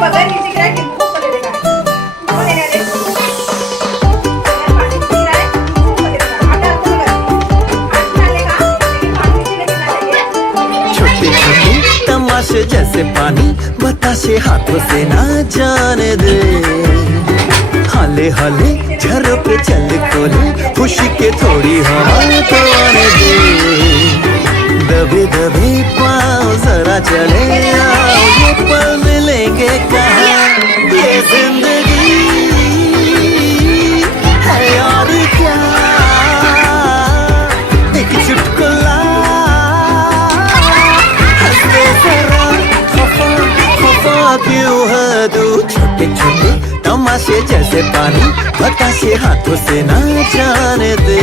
बगैर किसी के टिप्पू को दे देगा वो लेने दे पानी पी रहा है टिप्पू को दे देगा आटा को लगा हाथ डालेगा लेकिन पानी पीने के लिए छोटे छोटे तमाशे जैसे पानी बताशे हाथों से ना जाने दे हाले हाले झरोके चल खोले खुशी के थोड़ी हवा तो आने दे दबे दबे पाँव जरा चले आओ ये पल मिलेंगे कहाँ ये जिंदगी है और क्या एक चुटकुला हंसते जरा खफा खफा क्यों है तू छोटे छोटे तमाशे जैसे पानी बताशे हाथों से ना जाने दे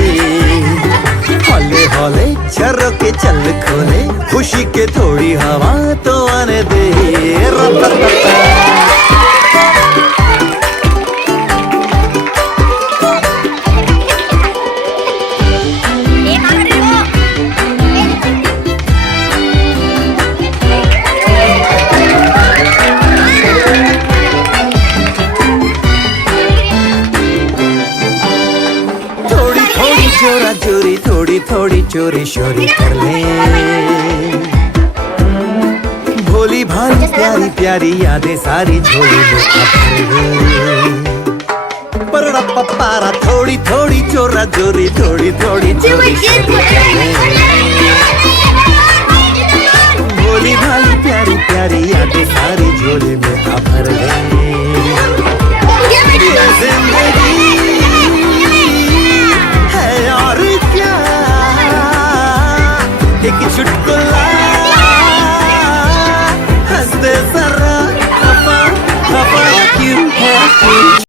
हौले हौले झरोके चल खोले खुशी के थोड़ी हवा तो आने दे चोरा चोरी थोड़ी थोड़ी चोरी शोरी कर ले भोली भाली प्यारी प्यारी यादें सारी झोली में पर पप्पारा थोड़ी थोड़ी चोरा चोरी थोड़ी थोड़ी चोरी शोरी कर ले